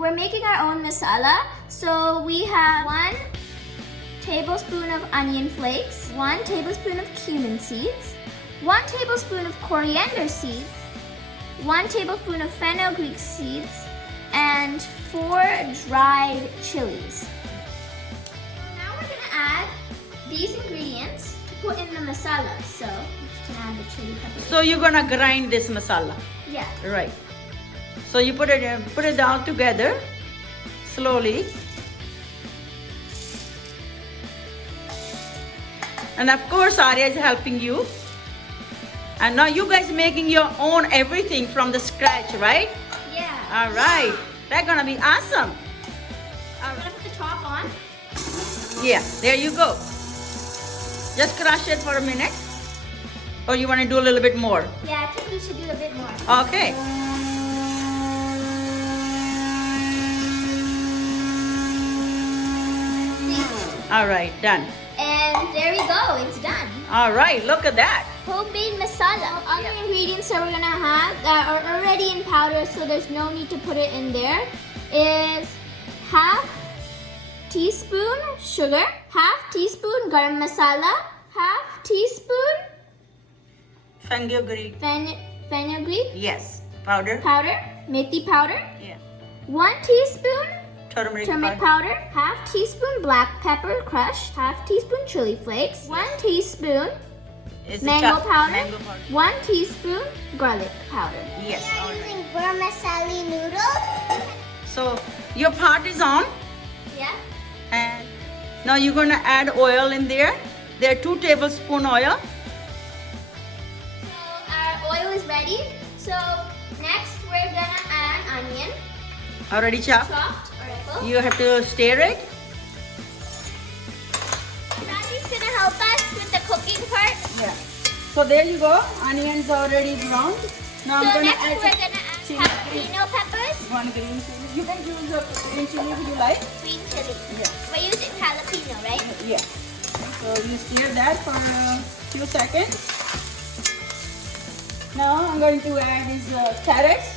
we're making our own masala. So we have 1 tablespoon of onion flakes, 1 tablespoon of cumin seeds, 1 tablespoon of coriander seeds, 1 tablespoon of fenugreek seeds, and 4 dried chilies. Now we're gonna add these ingredients to put in the masala. So you can add the chili peppers. So you're gonna grind this masala. Yeah. Right. So you put it down together slowly. And of course Aarya is helping you. And now you guys making your own everything from the scratch, right? Yeah. All right. That's gonna be awesome. I'm gonna put the top on. Yeah, there you go. Just crush it for a minute. Or you want to do a little bit more? Yeah, I think we should do a bit more. Okay. All right, done. And there we go, it's done. All right, look at that. Homemade masala. Other ingredients that we're gonna have that are already in powder, so there's no need to put it in there, is half teaspoon sugar, half teaspoon garam masala, half teaspoon Fenugreek. fenugreek Yes. Powder. powder, methi powder, Yeah. 1 teaspoon Turmeric turmeric powder, half teaspoon black pepper crushed, half teaspoon chili flakes, 1 teaspoon Is mango powder, Mango powder. 1 teaspoon garlic powder. Yes. We All are right. using vermicelli noodles. So your pot is on, Yeah. and now you're gonna add oil in there. There are 2 tablespoon oil. So our oil is ready. So next we're gonna add onion, Already chopped. chopped or apple. You have to stir it. Dadi's gonna help us with the cooking part. Yeah. So there you go. Onions already browned. Now So I'm gonna next add we're gonna add chili. jalapeno peppers, 1 green chili. You can use a green chili if you like. green chili. Yeah. We're using jalapeno, right? Yeah. So you stir that for a few seconds. Now I'm going to add these carrots.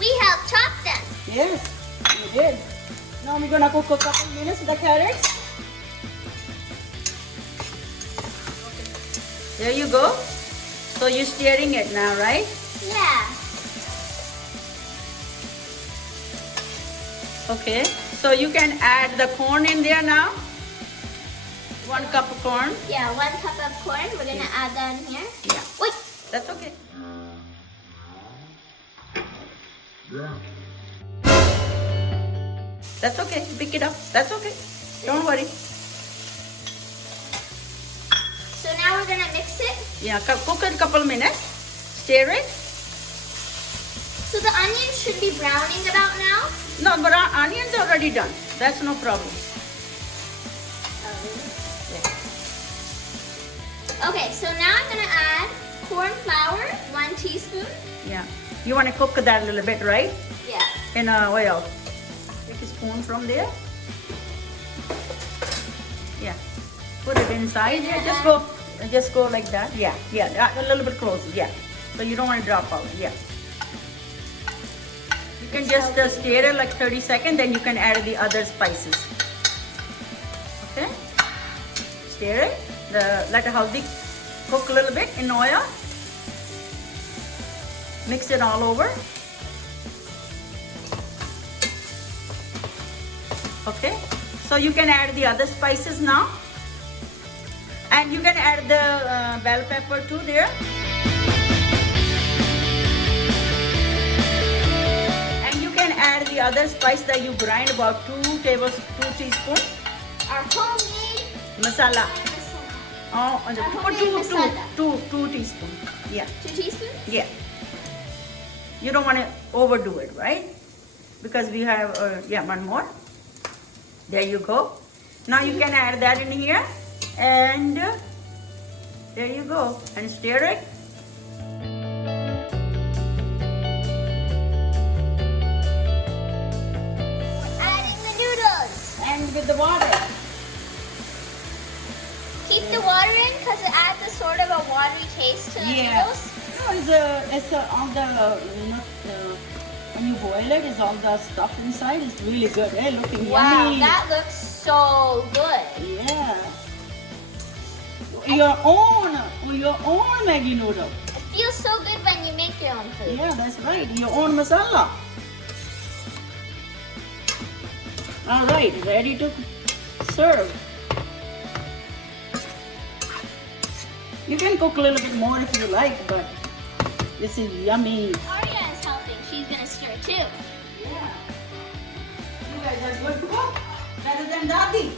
We have chopped them. Yes, you did. Now we're gonna cook a couple minutes the carrots. There you go. So you're stirring it now, right? Yeah. Okay. So you can add the corn in there now. 1 cup of corn. Yeah, 1 cup of corn. We're gonna add that in here. Yeah. Wait. That's okay. That's okay. Pick it up. That's okay. Don't worry. So now we're gonna mix it. Yeah, cook it a couple minutes. Stir it. So the onions should be browning about now. No, but our onions are already done. That's no problem. Okay, so now I'm gonna add corn flour, 1 teaspoon. Yeah. You want to cook that a little bit, right? Yeah. In oil. Take a spoon from there. Yeah. Put it inside. Yeah, just go like that. Yeah, yeah. A little bit closer. Yeah. So you don't want to drop out. Yeah. You can just stir it like 30 seconds, then you can add the other spices. Okay. Stir it. Let the haldi cook a little bit in oil. Mix it all over. Okay. So you can add the other spices now. And you can add the bell pepper too there. And you can add the other spice that you grind, about 2 teaspoons. Our homemade Masala. masala. Oh, and homemade masala. two teaspoons. Yeah. 2 teaspoons? Yeah. You don't want to overdo it, right? Because we have, yeah, 1 more. There you go. Now you can add that in here. And there you go. And stir it. Adding the noodles. And with the water. Keep the water in because it adds a sort of a watery taste to the Yeah. noodles. No, it's on the, When you boil it, it's all the stuff inside. It's really good. Hey, looking Wow, yummy. that looks so good. Yeah. Your own Maggi noodle. It feels so good when you make your own food. Yeah, that's right. Your own masala. All right, ready to serve. You can cook a little bit more if you like, but this is yummy. Aarya is helping. She's gonna stir too. Yeah. You guys are good to cook. Better than Dadi.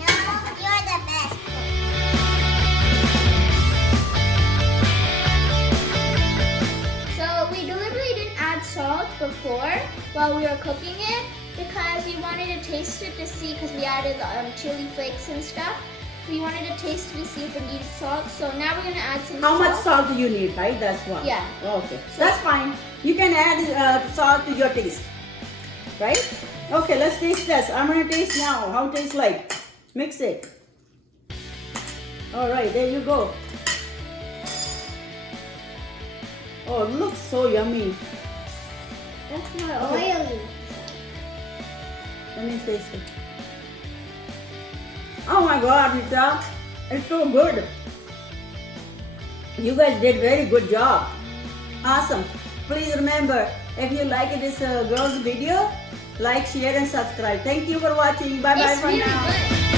No, you're the best. So we deliberately didn't add salt before while we were cooking it because we wanted to taste it to see, because we added chili flakes and stuff. We wanted to taste it to see if it needed salt. So now we're gonna add some How salt. much salt do you need, right? That's one. Yeah. Okay. That's fine. You can add salt to your taste. Right? Okay, let's taste this. I'm gonna taste now. How it tastes like? Mix it. All right, there you go. Oh, it looks so yummy. That's more oily. Let me taste it. Oh my God, Rita, it's so good. You guys did very good job. Awesome. Please remember, if you like this girl's video, like, share and subscribe. Thank you for watching. Bye bye It's for really now. good.